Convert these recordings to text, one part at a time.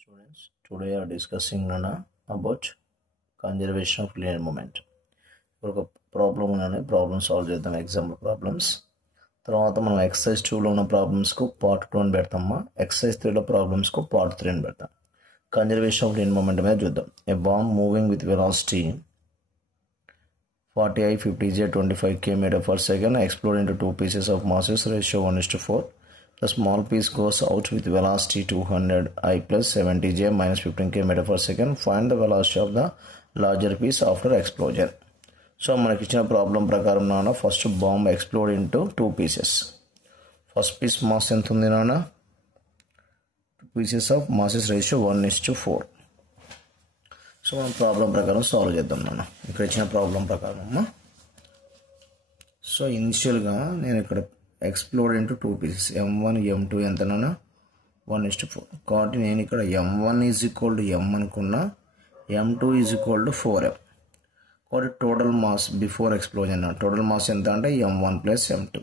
Students, today we are discussing about conservation of linear moment. ఒక problem problem solve చేద్దాం. Example problems తర్వాత మనం exercise 2లో ఉన్న ప్రాబ్లమ్స్కు పార్ట్ 2 అని పెడతామా, ఎక్సర్సైజ్ 3లో ప్రాబ్లమ్స్కు పార్ట్ 3 అని పెడతాం. కన్జర్వేషన్ ఆఫ్ లినియర్ మొమెంట్ మీద చూద్దాం. ఏ bomb moving with velocity 40 I 50 J 25 km/s explode into two pieces of masses ratio 1:4. The small piece goes out with velocity 200 I plus 70 J minus 15 km/s. Find the velocity of the larger piece after explosion. So మనకి ఇచ్చిన problem ప్రకారం నాన్న first bomb explode into two pieces. First piece mass ఎంత ఉంది నాన్న? Pieces of masses ratio 1:4. So మనం problem ప్రకారం solve చేద్దాం నాన్న. ఇక్కడ ఇచ్చిన ప్రాబ్లం ప్రకారం అమ్మా. సో ఇనిషియల్గా నేను ఇక్కడ explode into two pieces M1 M2 ఎంత నాన్న? 1:4. కాబట్టి నేను ఇక్కడ M1 = M అనుకున్నా, M2 = 4M. కాబట్టి total mass before explosion total mass ఎంత అంటే M1 + M2.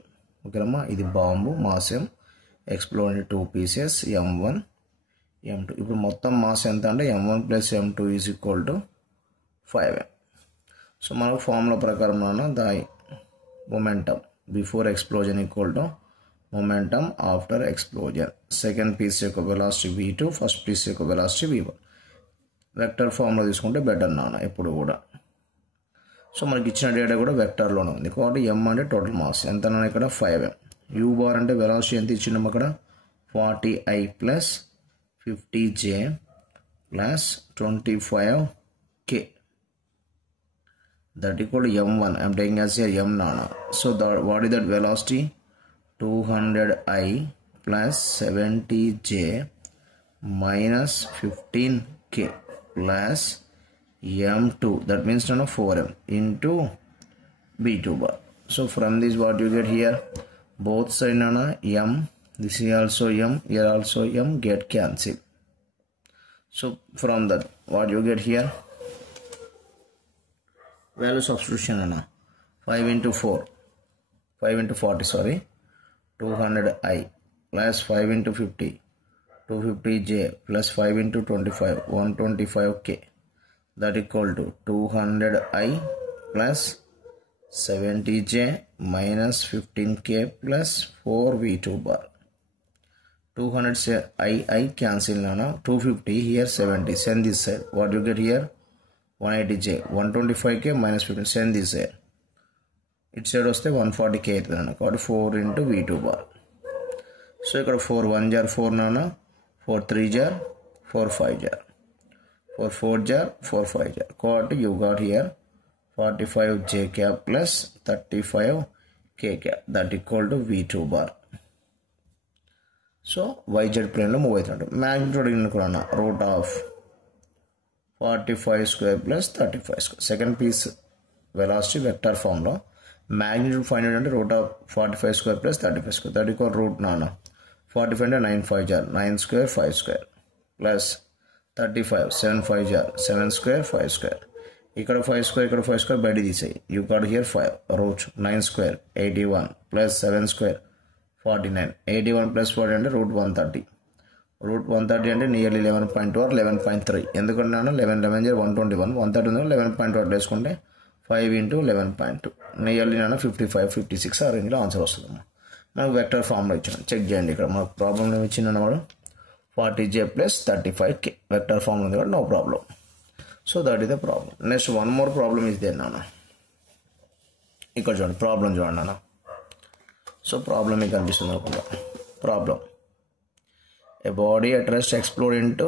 ఓకేనమ్మా, ఇది bomb mass M, explode two pieces M1 M2. ఇప్పుడు మొత్తం మాస్ ఎంత అంటే M1 + M2 = 5M. సో మనకు ఫార్ములా ప్రకారం నాన్న the momentum before explosion = momentum after explosion. Second piece యొక్క వెలాసిటీ V2, ఫస్ట్ పీస్ యొక్క వెలాసిటీ V1. వెక్టర్ ఫార్ములా తీసుకుంటే బెటర్ నాన్న ఎప్పుడు కూడా. సో మనకి ఇచ్చిన డేటా కూడా వెక్టర్లోనే ఉంది. కాబట్టి M అంటే టోటల్ మాస్ ఎంత నాన్న? ఇక్కడ 5M. U బార్ అంటే వెలాసిటీ ఎంత ఇచ్చినాము అక్కడ? 40 I plus 50 J plus 25 K. That equal to M1. I'm taking as here M nana. So what is that velocity? 200 I plus 70 J minus 15 K plus M2. That means 4M into B2 bar. So from this what you get here? Both side nana M. This is also M. Here also M. Get cancelled. So from that what you get here? Value substitution anna 5 into 4 5 into 40 sorry 200 I plus 5 into 50 250 J plus 5 into 25 125 K. That equal to 200 I plus 70 J minus 15 K plus 4 V2 bar. 200 I cancel nana. 250 here 70. Send this side. What you get here? 180 J 125 K minus 15. Send this side. It side వస్తే 140 K అవుతుంది అన్న. కాబట్టి 4 into V2 bar. So ఇక్కడ 4 1 jar 4 నాన్న, 4 3 jar 4 5 jar 4 4 jar 4 5 jar. కాబట్టి you got here 45 J cap plus 35 K cap. That equal to V2 bar. So YZ ప్లేన్లో move అవుతుంటాం. Magnitude అనుకున్నా root of 45² plus 35². Second piece velocity vector ఫామ్లో magnitude find అంటే root of 45² plus 35². That equal root నాన్న 45 అంటే 9 5 jar 9² 5² plus 35 7 5 jar 7² 5². ఇక్కడ 5² ఇక్కడ 5² బయట తీసేయి. You got here 5 root 9² 81 plus 7² 49. 81 plus 40 అంటే రూట్ 130. రూట్ 130 అంటే నియర్లీ 11.2 or 11.3. ఎందుకంటే 11 11 121 130 11.2 వేసుకుంటే 5 into 11.2 నియర్లీ 55 56 ఆ రేంజ్లో ఆన్సర్ వస్తుంది. మనకు వెక్టర్ ఫామ్లో ఇచ్చాను, చెక్ చేయండి. ఇక్కడ మనకు ప్రాబ్లం ఏమి ఇచ్చింది వాడు 40 J plus 35 K vector form ఉంది కాబట్టి no problem. So that is the problem. Next one more problem is there నాన్న. ఇక్కడ చూడండి ప్రాబ్లం చూడండి నాన్న. సో ప్రాబ్లం మీకు కనిపిస్తుంది అనుకుంటా. Problem a body at rest explode into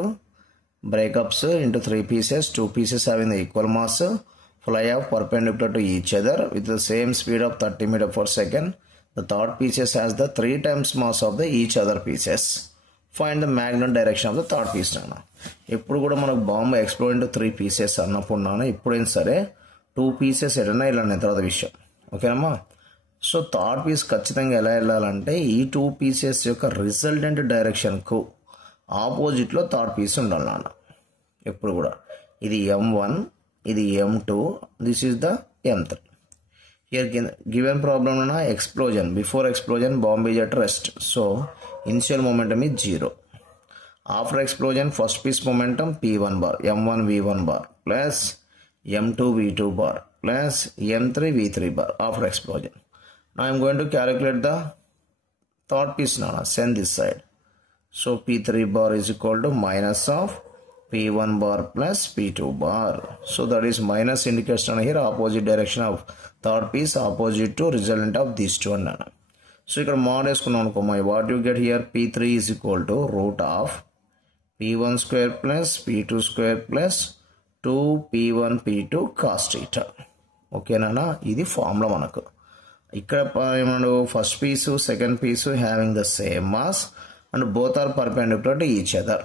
breakups into three pieces. Two pieces having the equal mass fly off perpendicular to each other with the same speed of 30 m/s. The third pieces has the 3 times mass of the each other pieces. Find the magnetic direction of the third piece నాన్న. ఎప్పుడు కూడా మనకు bomb explode into 3 pieces అన్నప్పుడు నాన్న ఎప్పుడైనా సరే 2 pieces ఎడనా ఇలా తర్వాత విషయం. ఓకేనమ్మా. సో థర్డ్ పీస్ ఖచ్చితంగా ఎలా వెళ్ళాలంటే ఈ 2 pieces యొక్క రిజల్టెంట్ డైరెక్షన్కు ఆపోజిట్లో థర్డ్ పీస్ ఉండాలి నాన్న ఎప్పుడు కూడా. ఇది M1, ఇది M2, this is the M3. Here given problem అన్న explosion before explosion bomb is at rest. So initial momentum is 0. After explosion, first piece momentum P1 bar, M1 V1 bar plus M2 V2 bar plus M3 V3 bar after explosion. Now I am going to calculate the third piece now. Send this side. So P3 bar is equal to minus of P1 bar plus P2 bar. So that is minus indication here, opposite direction of third piece, opposite to resultant of these two. So here mod what you get here, P3 is equal to root of P1 square plus P2 square plus 2P1 P2 cos theta. Okay nana, ఇది formula మనకు. ఇక్కడ first piece second piece having the same mass and both are perpendicular to each other.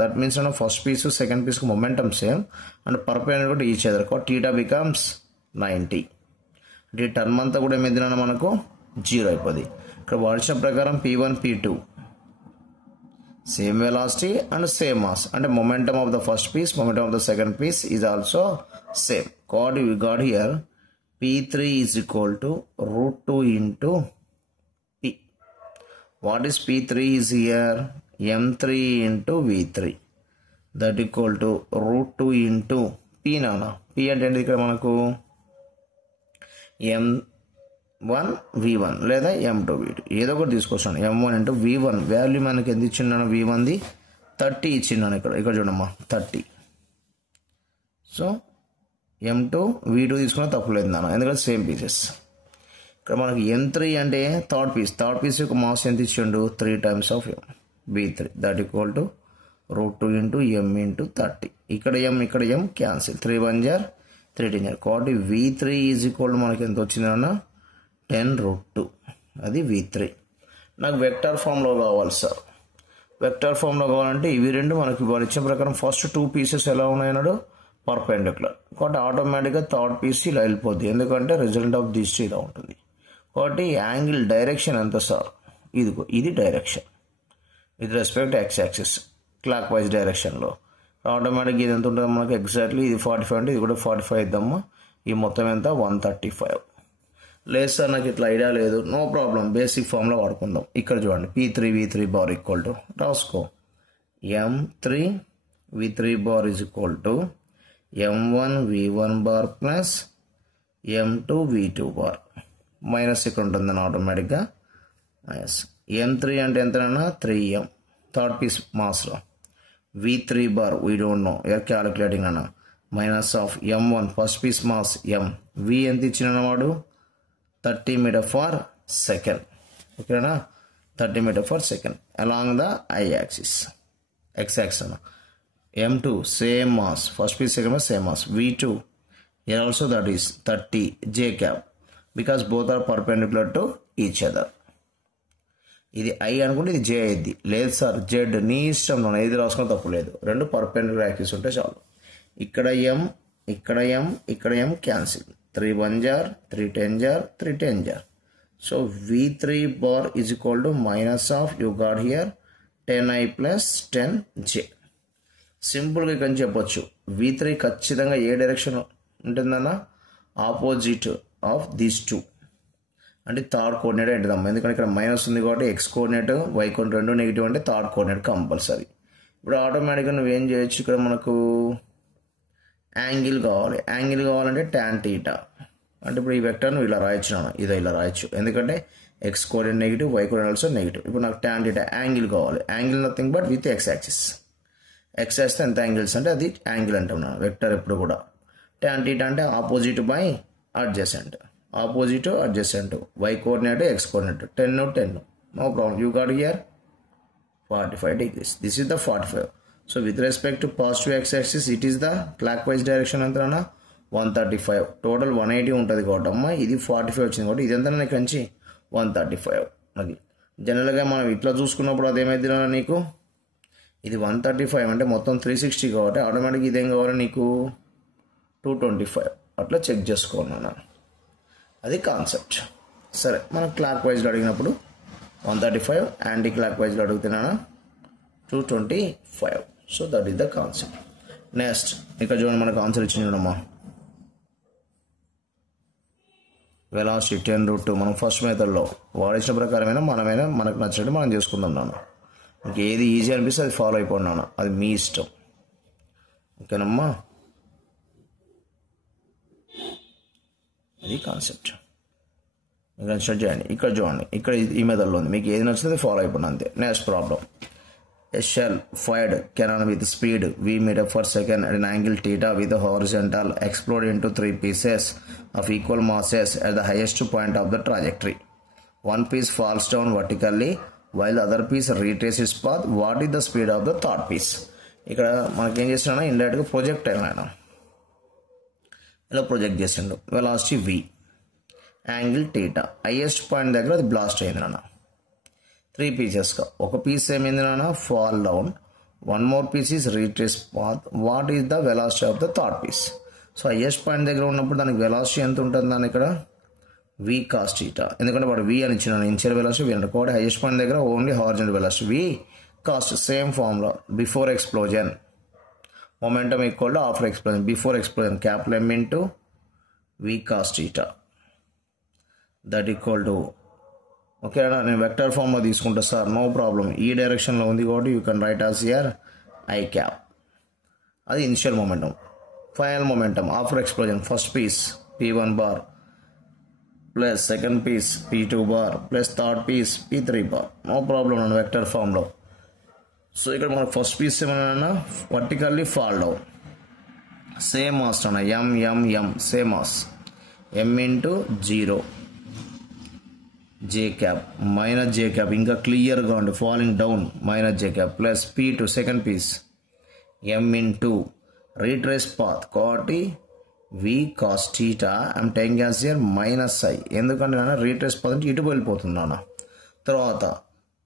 That means first piece to second piece momentum same and perpendicular to each other. Theta becomes 90. The term అంతా కూడా ఏమైందినా మనకు 0 అయిపోద్ది. ఇక్కడ వాడిన ప్రకారం P1 P2 same velocity and same mass and momentum of the first piece, momentum of the second piece is also same. We got here P3 is equal to root 2 into P. What is P3 is here? M3 into V3. That equal to root 2 into P nana. P అంటే ఇక్కడ మనకు M1 V1 లేదా M2 V2 ఏదో ఒకటి తీసుకొచ్చాను. M1 into V1 value మనకి ఎంత ఇచ్చిండు? V1 ది 30 ఇచ్చిండు ఇక్కడ చూడమ్మా 30. సో M2 V2 తీసుకున్నా తప్పులేదు నాన్న, ఎందుకంటే సేమ్ పీసెస్. ఇక్కడ మనకి M3 అంటే థర్డ్ పీస్ యొక్క మాస్ ఎంత ఇచ్చిండు? 3 times of M V3 that equal to root 2 into M into 30. ఇక్కడ M క్యాన్సిల్, 3 1 jar 3 10 jar. కాబట్టి V3 ఈజ్ ఈక్వల్ టు మనకి ఎంత వచ్చిందన్న 10 root 2. అది V3. నాకు వెక్టర్ ఫామ్లో కావాలి సార్. వెక్టర్ ఫామ్లో కావాలంటే ఇవి రెండు మనకి వాడు ఇచ్చిన ప్రకారం ఫస్ట్ 2 pieces ఎలా ఉన్నాయన్నాడు? పర్పెండిక్యులర్. కాబట్టి ఆటోమేటిక్గా థర్డ్ పీస్ ఇలా వెళ్ళిపోద్ది, ఎందుకంటే రిజల్ట్ ఆఫ్ దిస్ ఇలా ఉంటుంది. కాబట్టి యాంగిల్ డైరెక్షన్ ఎంత సార్? ఇది direction with respect X axis clock wise డైరెక్షన్లో. ఆటోమేటిక్గా ఇది ఎంత ఉంటుంది మనకి? ఎగ్జాక్ట్లీ ఇది 45 అంటే ఇది కూడా 45 ఇద్దామా. ఈ మొత్తం ఎంత? 135. లేదు సార్ నాకు ఇట్లా ఐడియా లేదు, నో ప్రాబ్లం, బేసిక్ ఫామ్లో వాడుకుందాం. ఇక్కడ చూడండి P3 V3 bar equal to రాసుకో M3 V3 bar is equal to M1 V1 bar plus M2 V2 bar minus ఇక్కడ ఉంటుందని ఆటోమేటిక్గా మైనస్. M3 అంటే ఎంతనన్నా 3M థర్డ్ పీస్ మాస్లో. V3 bar we don't know, you are calculating అన్న. Minus of M1 first piece mass M. V ఎంత ఇచ్చిన వాడు? 30 meter per second. ఓకేనా? 30 meter per second along the I axis, X axis అన్న. M2 same mass, first piece second mass same mass. V2 here also that is 30 J cap because both are perpendicular to each other. ఇది I అనుకుంటే ఇది J అయింది. లేదు sir Z నీ ఇష్టం, నన్ను ఏది రాసుకున్నా తప్పు లేదు, రెండు పర్పెండిక్యులర్ యాక్సిస్ ఉంటే చాలు. ఇక్కడ M ఇక్కడ M cancel, 3 1 jar 3 10 jar 3 10 jar. So V3 bar is equal to minus of, you got here 10I plus 10J. సింపుల్గా ఇక్కడ చెప్పొచ్చు V3 ఖచ్చితంగా ఏ డైరెక్షన్ ఉంటుందన్న? ఆపోజిట్ ఆఫ్ దీస్ టూ, అంటే థర్డ్ కోఆర్డినేట్ ఏంటిదమ్మా, ఎందుకంటే ఇక్కడ మైనస్ ఉంది కాబట్టి ఎక్స్ కోఆర్డినేట్ వై కోఆర్డినేట్ రెండు నెగిటివ్ అంటే థర్డ్ కోఆర్డినేట్ కంపల్సరీ. ఇప్పుడు ఆటోమేటిక్గా నువ్వేం చేయొచ్చు, ఇక్కడ మనకు యాంగిల్ కావాలంటే tan theta. అంటే ఇప్పుడు ఈ వెక్టర్ నువ్వు ఇలా రాయొచ్చు నాన్న, ఇదో ఇలా రాయొచ్చు, ఎందుకంటే x coordinate negative, y coordinate also negative. ఇప్పుడు నాకు tan theta యాంగిల్ కావాలి. Angle nothing but with x axis. X axis ఎంత యాంగిల్స్ అంటే అది యాంగిల్ అంటాం నా వెక్టర్ ఎప్పుడు కూడా. tan theta అంటే opposite by adjacent, y coordinate x coordinate 10 no problem. You got here 45 degrees. This is the 45. So with respect to positive x-axis, it is the clockwise direction అంతనా 135. Total 180 ఉంటుంది కాబట్టి అమ్మ ఇది 45 వచ్చింది కాబట్టి ఇదంతా నాకు కంచి 135. అది జనరల్గా మనం ఇట్లా చూసుకున్నప్పుడు అదేమైంది నీకు, ఇది 135 అంటే మొత్తం 360 కాబట్టి ఆటోమేటిక్ ఇదేం కావాలి నీకు 225. అట్లా చెక్ చేసుకోవాలన్నా, అది కాన్సెప్ట్. సరే మనం క్లాక్ వైజ్లో అడిగినప్పుడు 135, యాంటీ క్లాక్ వైజ్లో అడుగుతున్నా 225. So that is the concept. Next ఇక్కడ చూడండి మనకు ఆన్సర్ ఇచ్చింది చూడమ్మా, వెలాసిటీ 10√2. మనం ఫస్ట్ మెథడ్లో వాడిచ్చిన ప్రకారమైనా మనకు నచ్చినట్టు మనం చేసుకుందాం నాన్న. మీకు ఏది ఈజీ అనిపిస్తే అది ఫాలో అయిపోండి నాన్న, అది మీ ఇష్టం. ఓకేనమ్మా, అది కాన్సెప్ట్. మీకు నచ్చినట్టు చేయండి. ఇక్కడ చూడండి, ఇక్కడ ఈ మెథడ్లో ఉంది, మీకు ఏది నచ్చితే ఫాలో అయిపోండి అంతే. Next problem. A shell fired cannon with speed v meter per second at an angle theta with a horizontal explode into 3 pieces of equal masses at the highest point of the trajectory. One piece falls down vertically while the other piece retraces its path. What is the speed of the third piece? ఇక్కడ మనకి ఏం చేసినా ఇండైరెక్ట్గా project అయినా ఇలా project చేసిండు. Velocity v, angle theta, highest point దగ్గర అది బ్లాస్ట్ అయింది నాన్న. 3 పీసెస్గా, ఒక పీస్ ఏమైంది నాన్న, fall down. One more piece is retrace path. What is the velocity of the third piece? So highest point దగ్గర ఉన్నప్పుడు దానికి వెలాసిటీ ఎంత ఉంటుంది దాని ఇక్కడ v cos theta, ఎందుకంటే వాడు v అని ఇచ్చిన ఇనిషియల్ వెలాసిటీ v అంటే కాబట్టి హైయెస్ట్ పాయింట్ దగ్గర only horizontal velocity v cos, same formula. Before explosion momentum equal to after explosion. Before explosion capital M into v cos theta that equal to, ఓకేనా, నేను vector ఫామ్లో తీసుకుంటా sir, no problem. ఈ డైరెక్షన్లో ఉంది కాబట్టి you can write as here i cap. అది initial momentum. Final momentum after explosion, first piece p1 bar plus second piece p2 bar plus third piece p3 bar. No problem నన్ను vector ఫామ్లో. So ఇక్కడ మనకు first piece ఏమన్నా vertically fall down, same mass అన్న m same mass, m into 0 j cap minus j cap, ఇంకా క్లియర్గా ఉంది, falling down minus j cap plus p2 second piece m into retrace path కాబట్టి v cos theta I'm taking as here minus i, ఎందుకంటే నాన్న retrace path అంటే ఇటు వెళ్ళిపోతుంది నాన్న. తర్వాత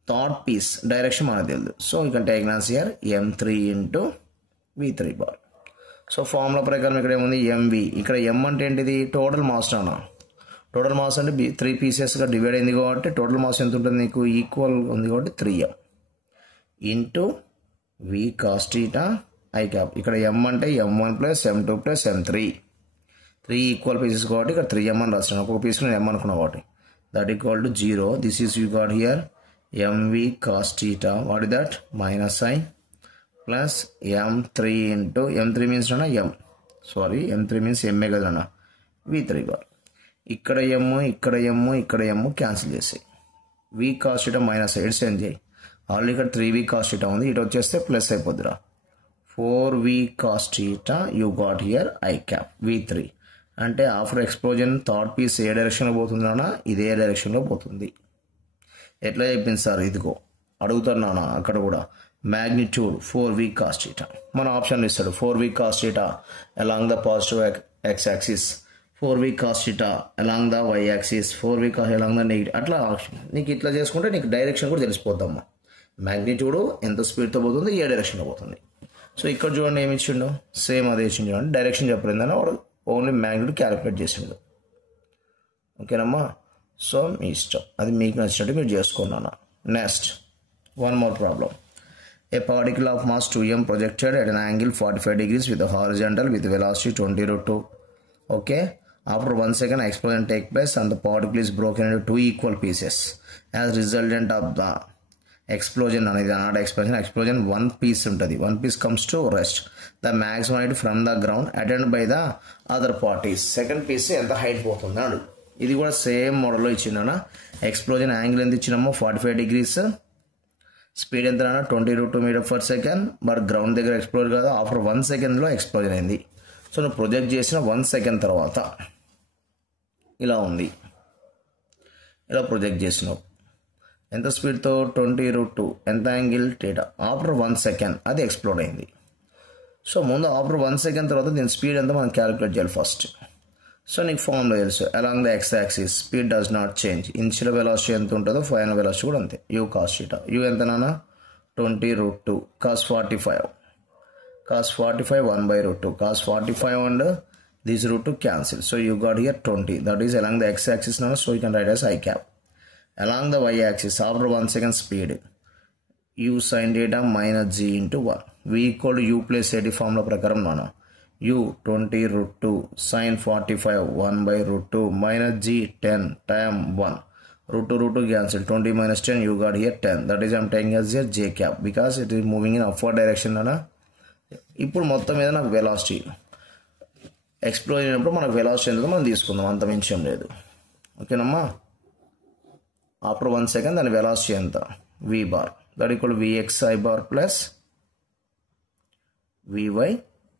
థర్డ్ పీస్ డైరెక్షన్ మనకు తెలియదు, so you can take as here m3 into v3 bar. So formula ప్రకారం ఇక్కడ ఏముంది mv, ఇక్కడ m అంటే ఏంటిది టోటల్ మాస్ నాన్న. టోటల్ మాస్ అంటే 3 పీసెస్గా డివైడ్ అయింది కాబట్టి టోటల్ మాస్ ఎంత ఉంటుంది నీకు ఈక్వల్ ఉంది కాబట్టి 3m into v cos theta i cap. ఇక్కడ m అంటే m1 plus m2 plus m3, 3 equal pieces కాబట్టి ఇక్కడ 3m అని రాస్తాను. ఒక్కొక్క పీస్ నేను m అనుకున్నా కాబట్టి that equal to 0. This is you got here mv cos theta, what is that minus i plus m3 into m3 means అన్న m3 means m కదా అన్న v3 బార్. ఇక్కడ m ఇక్కడ m ఇక్కడ m క్యాన్సిల్ చేసి v cos theta minus eight send చేయి. Already ఇక్కడ 3v cos theta ఉంది, ఇటు వచ్చేస్తే ప్లస్ అయిపోద్దిరా 4v cos theta you got here i cap v3. అంటే ఆఫ్టర్ ఎక్స్ప్లోజన్ థర్డ్ పీస్ ఏ డైరెక్షన్లో పోతుంది నాన్న, ఇదే డైరెక్షన్లో పోతుంది. ఎట్లా చెప్పింది సార్, ఇదిగో అడుగుతాను నాన్న అక్కడ కూడా. మ్యాగ్నిట్యూడ్ 4v cos theta మన ఆప్షన్ ఇస్తాడు, 4v cos theta along the positive x axis, 4v cos theta along the y axis, 4v cos along the negative, అట్లా ఆప్షన్. నీకు ఇట్లా చేసుకుంటే నీకు డైరెక్షన్ కూడా తెలిసిపోద్దమ్మా, మ్యాగ్నిట్యూడ్ ఎంత స్పీడ్తో పోతుంది, ఏ డైరెక్షన్లో పోతుంది. సో ఇక్కడ చూడండి ఏమి ఇచ్చిండు, సేమ్ అదే ఇచ్చిండు చూడండి. డైరెక్షన్ చెప్పలేదని వాడు ఓన్లీ మ్యాగ్నిట్యూడ్ క్యాలిక్యులేట్ చేసిండు. ఓకేనమ్మా, సో మీ ఇష్టం, అది మీకు నచ్చినట్టు మీరు చేసుకున్నాను. Next one more problem. A particle of mass 2m projected at an angle 45 degrees with a horizontal with velocity 20√2. Okay. After 1 second, explosion takes place and the particle is broken into 2 equal pieces. As resultant of the explosion, not explosion, one piece untadi. One piece comes to rest. The maximum height from the ground attained by the other parties. Second piece ఎంత height పోతుంది. ఇది కూడా same మోడల్లో ఇచ్చిందన్న. Explosion angle ఎంత ఇచ్చినామో 45 degrees. Speed ఎంత 20√2 meter per second. But ground దగ్గర explode కాదు, after 1 సెకండ్లో ఎక్స్ప్లోజన్ అయింది. సో నువ్వు ప్రొజెక్ట్ చేసిన 1 సెకండ్ తర్వాత ఇలా ఉంది, ఇలా ప్రొజెక్ట్ చేసినావు. ఎంత స్పీడ్తో 20√2, ఎంత యాంగిల్ థీటా. ఆఫ్టర్ 1 సెకండ్ అది ఎక్స్ప్లోడ్ అయింది. సో ముందు ఆఫ్టర్ 1 సెకండ్ తర్వాత దీని స్పీడ్ ఎంత మనం క్యాలిక్యులేట్ చేయాలి ఫస్ట్. సో నీకు ఫార్ములా తెలుసు, along the X axis speed does not change. Initial velocity ఎంత ఉంటుందో ఫైనల్ వెలాసిటీ కూడా అంతే. యూ కాస్ థీటా, యూ ఎంత నాన్న 20√2 cos 45, cos 45 1/√2, cos 45 and this √2 cancel. So you got here 20. That is along the x-axis now. So you can write as I cap. Along the y-axis, after 1 second speed, u sin theta minus g into 1. V equal to u plus at formula prakaram nana. u 20√2 sin 45 1/√2 minus g 10 time 1. root 2 cancel. 20 minus 10, you got here 10. That is I'm taking as here j cap because it is moving in upward direction. ఇప్పుడు మొత్తం మీద నాకు velocity explore అయినప్పుడు మనకు velocity ఎంతో మనం తీసుకుందాం, అంత మించి లేదు. ఓకేనమ్మా. ఆఫ్టర్ 1 సెకండ్ దాని వెలాసిటీ ఎంత v bar that equal vxi bar plus vy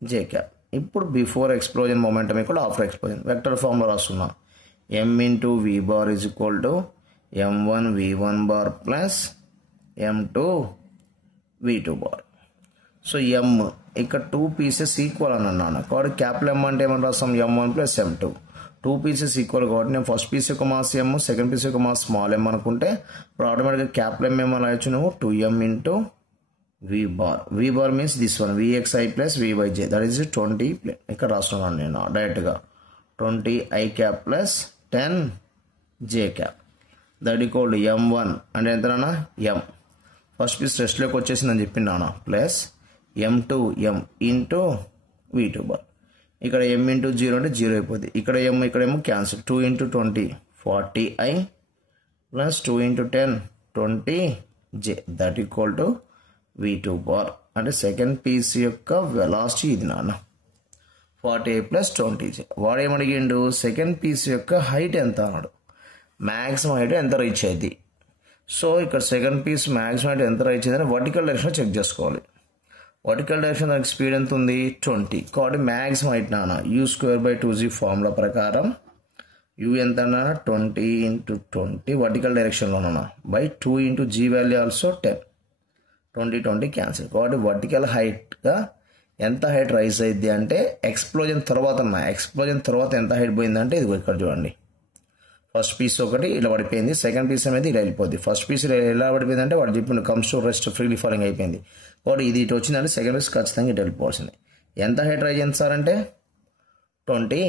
j cap. ఇప్పుడు before explosion momentum equal after explosion vector ఫామ్లో రాస్తున్నా. m into v bar is equal to m1 v1 bar plus m2 v2 bar. So m ఇక్కడ 2 pieces equal అని అన్నాను కాబట్టి capital M అంటే ఏమని రాస్తాం, m1 plus m2. 2 pieces equal కాబట్టి నేను ఫస్ట్ పీస్ యొక్క మాస్ m, సెకండ్ పీస్ యొక్క మాస్ స్మాల్ m అనుకుంటే ఇప్పుడు ఆటోమేటిక్గా క్యాపిటల్ M ఏమని రాయొచ్చు నువ్వు 2m into v bar. v bar means this one vxi plus vyj, that is 20 ఇక్కడ రాస్తున్నాను నేను డైరెక్ట్గా 20 i cap plus 10 j cap that equal m1 అంటే ఎంతనా m ఫస్ట్ పీస్ రెస్ట్లోకి వచ్చేసిందని చెప్పిందానా plus m2 m into v2 bar. ఇక్కడ m ఇంటూ 0 అంటే 0 అయిపోద్ది. ఇక్కడ ఏమో cancel. 2 into 20 40i plus 2 into 10 20j that equal to v2 bar. అంటే సెకండ్ పీస్ యొక్క వెలాసిటీ ఇది నాన్న 40 ప్లస్ 20j. వాడు ఏమడిగిండు సెకండ్ పీస్ యొక్క హైట్ ఎంత అన్నాడు. మ్యాక్సిమం హైట్ ఎంత రీచ్ అయింది. సో ఇక్కడ సెకండ్ పీస్ మ్యాక్సిమం హైట్ ఎంత రీచ్ అయిందని వర్టికల్ డైరెక్షన్ చెక్ చేసుకోవాలి. వర్టికల్ డైరెక్షన్ దానికి స్పీడ్ ఎంత ఉంది 20 కాబట్టి మ్యాక్సిమం హైట్ నాన్న u²/2g ఫార్ములా ప్రకారం u ఎంత 20 ఇంటూ 20 వర్టికల్ డైరెక్షన్లోనా by 2 into g value also 10 20 cancel. కాబట్టి వర్టికల్ హైట్గా ఎంత హైట్ రైజ్ అయింది అంటే ఎక్స్ప్లోజన్ తర్వాత ఎంత హైట్ పోయిందంటే ఇది ఇక్కడ చూడండి. ఫస్ట్ పీస్ ఒకటి ఇలా పడిపోయింది, సెకండ్ పీస్ అనేది ఇలా వెళ్ళిపోద్ది. ఫస్ట్ పీస్ ఎలా పడిపోయింది అంటే వాడు చెప్పిండు comes to rest freely falling అయిపోయింది. కాబట్టి ఇది ఇటు వచ్చిందంటే సెకండ్ పీస్ ఖచ్చితంగా ఇటు వెళ్ళిపోవాల్సింది. ఎంత హైట్ రైజ్ అయింది సార్ అంటే 20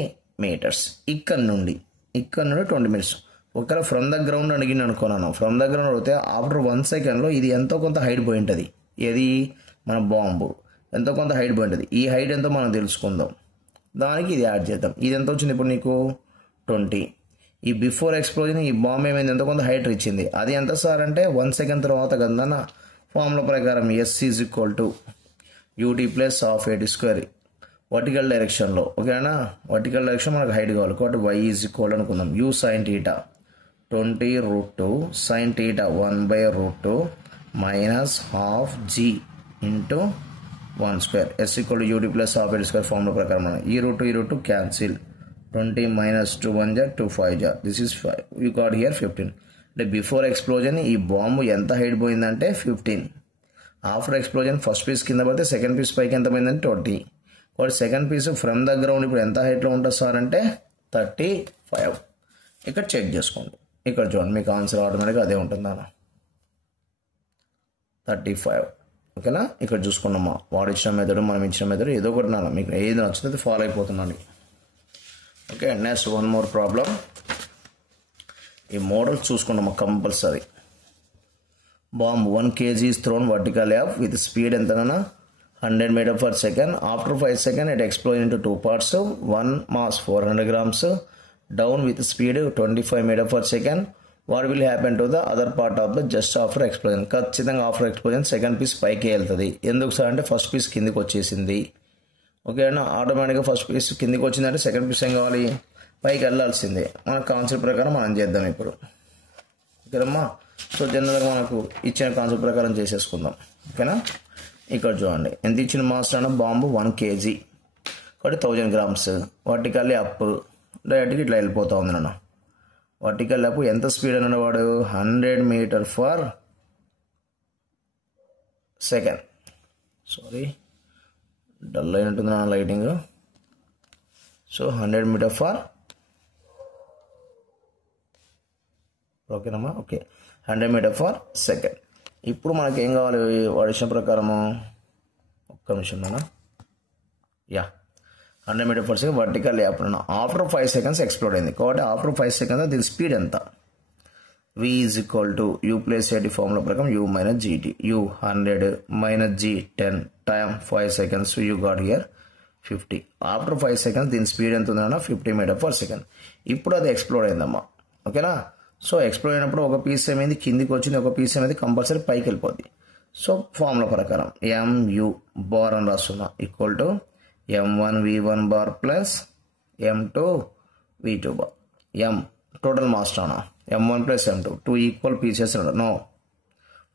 మీటర్స్. ఇక్కడ నుండి 20 మీటర్స్. ఒకవేళ ఫ్రమ్ ద గ్రౌండ్ అడిగిన అనుకున్నాను, ఫ్రమ్ ద గ్రౌండ్ అడిగితే ఆఫ్టర్ 1 సెకండ్లో ఇది ఎంతో కొంత హైట్ పోయి ఉంటుంది. ఏది మన బాంబు ఎంతో కొంత హైట్ పోయి ఉంటుంది. ఈ హైట్ ఎంతో మనం తెలుసుకుందాం, దానికి ఇది యాడ్ చేద్దాం. ఇది ఎంత వచ్చింది ఇప్పుడు నీకు 20. ఈ బిఫోర్ ఎక్స్ప్లోజన్ ఈ బాంబ్ ఏమైంది ఎంతో కొంత హైట్ ఇచ్చింది. అది ఎంత సార్ అంటే 1 సెకండ్ తర్వాత కదన్న ఫార్ములా ప్రకారం s is equal to ut plus half a² vertical డైరెక్షన్లో. ఓకేనా, వర్టికల్ డైరెక్షన్ మనకు హైట్ కావాలి కాబట్టి y ఈజ్ ఈక్వల్ అనుకుందాం u sin θ 20√2 sin θ 1/√2 minus half g into 1² s equal to ut plus half a² formula ప్రకారం మనం ఈ root cancel 20 minus 2 1 jar 2 5 jar this is 5 you got here 15. అంటే before explosion ఈ bomb ఎంత height పోయిందంటే 15. After explosion first piece కింద పడితే second piece పైకి ఎంత పోయిందంటే 20. కాబట్టి second piece from the ground ఇప్పుడు ఎంత హైట్లో ఉంటుంది సార్ అంటే 35. ఇక్కడ చెక్ చేసుకోండి, ఇక్కడ చూడండి మీకు ఆన్సర్ ఆటోమేటిక్గా అదే ఉంటుంది అన్న 35. ఓకేనా, ఇక్కడ చూసుకున్నామా వాడు ఇచ్చిన మెథడ్ మనం ఇచ్చిన మెథడ్ ఏదో ఒకటి నాన్న మీకు ఏది నచ్చుతుంది ఫాలో అయిపోతున్నాను. Okay, next one more problem. ఈ మోడల్ చూసుకున్నాము compulsory. Bomb 1 kg is thrown vertically up with speed ఎంతనా 100 meter per second. After 5 seconds it explodes into 2 parts. One mass 400 grams down with speed 25 meter per second. What will happen to the other part of the just after explosion? ఖచ్చితంగా after explosion second piece పైకి వెళ్తుంది. ఎందుకు sir అంటే first piece కిందికి వచ్చేసింది. Okay అన్న, ఆటోమేటిక్గా first piece కిందికి వచ్చిందంటే సెకండ్ పీస్ ఏం కావాలి పైకి వెళ్ళాల్సిందే. మన కాన్సెప్ట్ ప్రకారం మనం చేద్దాం ఇప్పుడు. ఓకేనమ్మా, సో జనరల్గా మనకు ఇచ్చిన కాన్సెప్ట్ ప్రకారం చేసేసుకుందాం. ఓకేనా, ఇక్కడ చూడండి ఎంత ఇచ్చిన మాస్ అన్న బాంబు 1 kg కాబట్టి 1000 grams వర్టికల్లీ అప్ డైరెక్ట్గా ఇట్లా వెళ్ళిపోతూ ఉంది నాన్న. వర్టికల్ అప్ ఎంత స్పీడ్ అన్నాడు వాడు 100 meter per second. Sorry dull అయినట్టుంది నా లైటింగ్. సో 100 మీటర్ ఫర్ ఓకేనమ్మా. Okay, 100 meter per second. ఇప్పుడు మనకి ఏం కావాలి వాడి విషయం ప్రకారము, ఒక్క నిమిషం నాన్న. Yeah 100 meter per second vertical up after 5 seconds explode అయింది. కాబట్టి ఆఫ్టర్ 5 seconds దీని స్పీడ్ ఎంత v is equal to u plus gt formula ప్రకారం u minus gt. u 100 minus g 10 time 5 seconds you got here 50. After 5 seconds దీని speed ఎంత ఉందన్నా 50 metre per second. ఇప్పుడు అది ఎక్స్ప్లోడ్ అయిందమ్మా. ఓకేనా, సో ఎక్స్ప్లోడ్ అయినప్పుడు ఒక పీస్ ఏమైంది కిందికి వచ్చింది, ఒక పీస్ ఏమైంది కంపల్సరీ పైకి వెళ్ళిపోద్ది. సో ఫార్ములా ప్రకారం MU బార్ అని రాస్తున్నా equal to M1 V1 bar plus M2 V2 bar. M total mass అన్నా M1 plus M2 2 equal pieces no.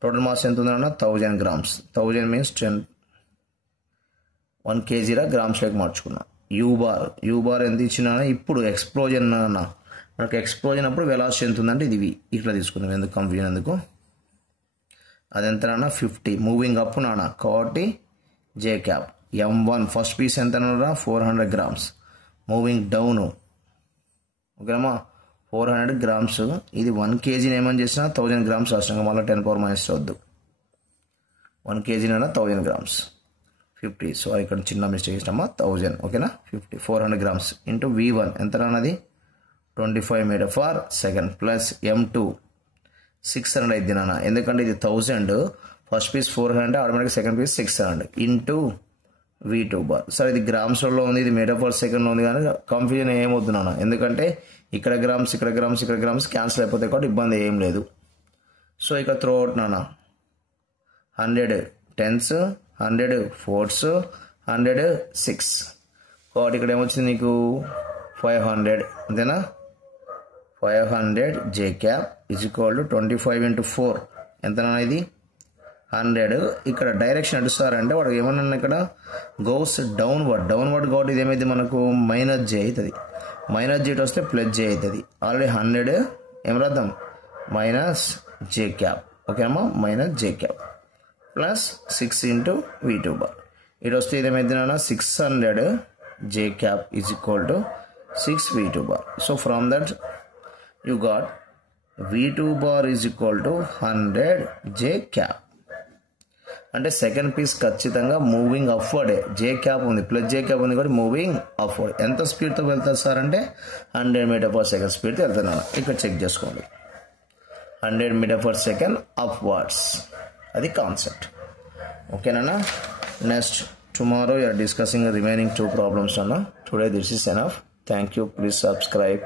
Total mass ఎంత ఉందన్నా 1000 grams. 1000 మీన్స్ 1 kg గ్రామ్స్లోకి మార్చుకున్నా. యూ బార్ ఎంత ఇచ్చినా ఇప్పుడు ఎక్స్ప్లోజన్ అన్న మనకు ఎక్స్ప్లోజన్ అప్పుడు వెలాసిటీ ఎంత ఉందంటే ఇది ఇట్లా తీసుకుందాం, ఎందుకు కన్ఫ్యూజన్ ఎందుకు. అది ఎంత నాన్న 50 మూవింగ్ అప్ నాన్న కాబట్టి జే క్యాప్. M1 ఫస్ట్ పీస్ ఎంత అన్నా 400 grams మూవింగ్ డౌన్. ఓకేనమ్మా 400 grams. ఇది 1 kg ఏమని చేసినా 1000 grams రాసినాక మళ్ళీ 10 power minus వద్దు. 1 kg 1000 grams 50. సో ఇక్కడ చిన్న మిస్టేక్ ఇస్తామా 1000. ఓకేనా 50 400 grams ఇంటూ V1 ఎంత అన్నది 25 meter per second plus M2 600 అయితే నాన్న, ఎందుకంటే ఇది 1000 first piece 400 automatic second piece 600 into V2 bar. సరే ఇది గ్రామ్స్లో ఉంది, ఇది మీటర్ పర్ సెకండ్లో ఉంది, కానీ కన్ఫ్యూజన్ ఏమవుతుంది నాన్న, ఎందుకంటే ఇక్కడ గ్రామ్స్ ఇక్కడ గ్రామ్స్ ఇక్కడ గ్రామ్స్ క్యాన్సిల్ అయిపోతాయి కాబట్టి ఇబ్బంది ఏం లేదు. సో ఇక్కడ త్రో అవుట్ నాన్న 100 10s 100 4s 100 6 కాబట్టి ఇక్కడ ఏమొచ్చింది నీకు 500 అంతేనా. 500 j cap is equal to 25 into 4 ఎంతనా ఇది 100. ఇక్కడ డైరెక్షన్ అడుస్తారంటే వాడు ఏమన్నా ఇక్కడ గోస్ డౌన్వర్డ్ కాబట్టి ఇది ఏమైంది మనకు మైనస్ జే అవుతుంది. మైనస్ జే వస్తే ప్లస్ జే అవుతుంది. ఆల్రెడీ 100 ఏం రాద్దాం మైనస్ జే క్యాప్. ఓకేనమ్మా minus j cap plus 6 into V2 bar. ఇటు వస్తే ఇది ఏమైంది నాన్న 600 j cap is equal to 6 V2 bar. So from that you got V2 bar is equal to 100 J cap. అంటే సెకండ్ పీస్ ఖచ్చితంగా moving upward. జే cap ఉంది plus జే cap ఉంది కాబట్టి మూవింగ్ అప్వర్డ్. ఎంత స్పీడ్తో వెళ్తారు సార్ అంటే 100 meter per second స్పీడ్తో వెళ్తున్నాను. ఇక్కడ చెక్ చేసుకోండి 100 meter per second అప్వర్డ్స్, అది కాన్సెప్ట్. ఓకేనా. Next tomorrow you're discussing remaining 2 problems అన్న. Today this is enough. Thank you. Please subscribe.